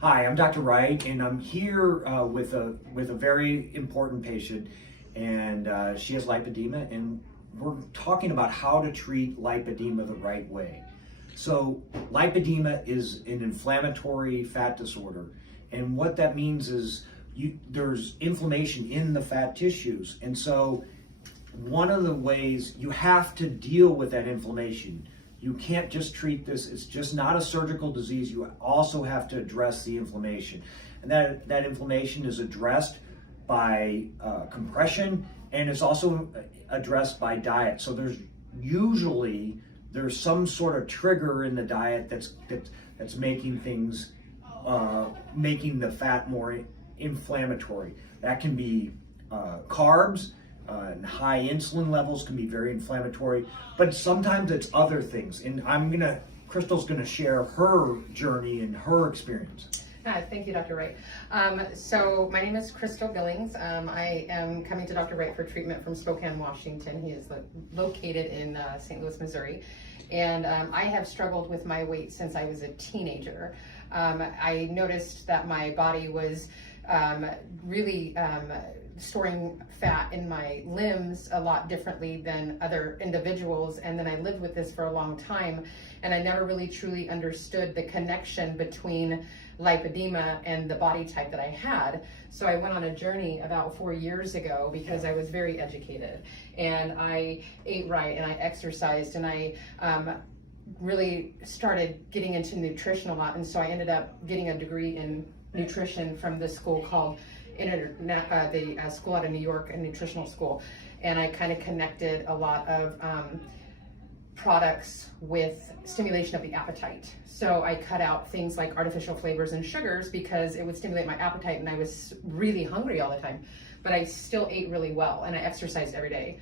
Hi, I'm Dr. Wright, and I'm here with a very important patient, and she has lipedema, and we're talking about how to treat lipedema the right way. So lipedema is an inflammatory fat disorder, and what that means is there's inflammation in the fat tissues, and so one of the ways you have to deal with that inflammation. You can't just treat this, it's just not a surgical disease. You also have to address the inflammation. And that inflammation is addressed by compression, and it's also addressed by diet. So there's some sort of trigger in the diet that's making things, making the fat more inflammatory. That can be carbs, and high insulin levels can be very inflammatory, but sometimes it's other things. And Crystal's gonna share her journey and her experience. Thank you, Dr. Wright. So my name is Crystal Billings. I am coming to Dr. Wright for treatment from Spokane, Washington. He is located in St. Louis, Missouri. And I have struggled with my weight since I was a teenager. I noticed that my body was really storing fat in my limbs a lot differently than other individuals, and then I lived with this for a long time, and I never really truly understood the connection between lipedema and the body type that I had. So I went on a journey about 4 years ago because I was very educated, and I ate right, and I exercised, and I really started getting into nutrition a lot, and so I ended up getting a degree in nutrition from this school called the school out of New York, a nutritional school, and I kind of connected a lot of products with stimulation of the appetite. So I cut out things like artificial flavors and sugars because it would stimulate my appetite, and I was really hungry all the time, but I still ate really well, and I exercised every day.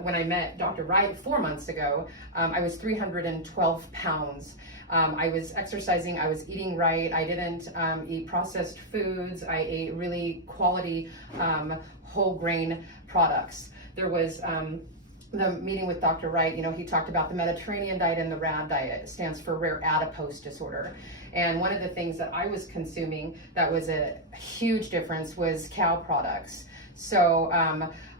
When I met Dr. Wright 4 months ago, I was 312 pounds. I was exercising, I was eating right, I didn't eat processed foods, I ate really quality whole grain products. There was the meeting with Dr. Wright, he talked about the Mediterranean diet and the RAD diet. It stands for Rare Adipose Disorder. And one of the things that I was consuming that was a huge difference was cow products. So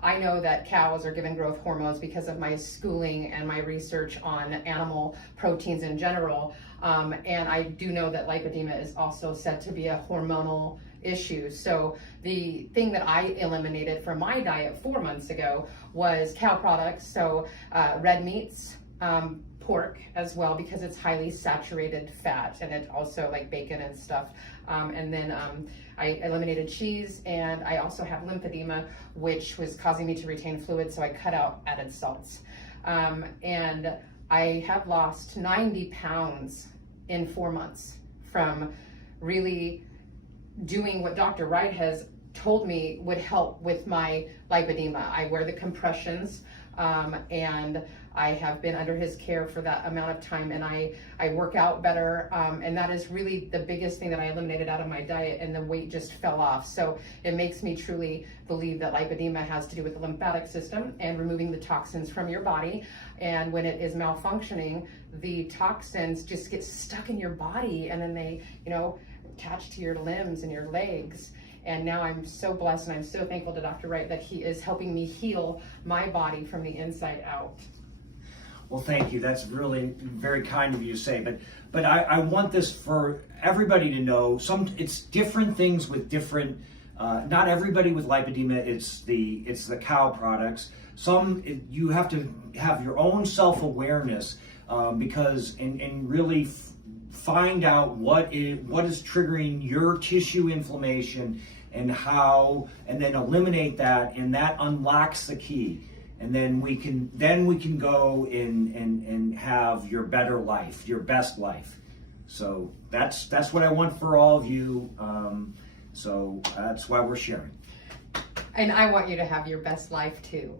I know that cows are given growth hormones because of my schooling and my research on animal proteins in general. And I do know that lipedema is also said to be a hormonal issue. So the thing that I eliminated from my diet 4 months ago was cow products, so red meats, pork as well, because it's highly saturated fat, and it also like bacon and stuff. And then I eliminated cheese, and I also have lymphedema, which was causing me to retain fluid, so I cut out added salts. And I have lost 90 pounds in 4 months from really doing what Dr. Wright has told me would help with my lipedema. I wear the compressions, and I have been under his care for that amount of time, and I work out better, and that is really the biggest thing that I eliminated out of my diet, and the weight just fell off. So it makes me truly believe that lipedema has to do with the lymphatic system and removing the toxins from your body. And when it is malfunctioning, the toxins just get stuck in your body, and then they, attach to your limbs and your legs. And now I'm so blessed, and I'm so thankful to Dr. Wright that he is helping me heal my body from the inside out. Well, thank you. That's really very kind of you to say. But I want this for everybody to know. It's different things with different. Not everybody with lipedema. It's the cow products. You have to have your own self-awareness because and really find out what is triggering your tissue inflammation and then eliminate that, and that unlocks the key. And then we can go and have your better life, your best life. So that's what I want for all of you. So that's why we're sharing. And I want you to have your best life too.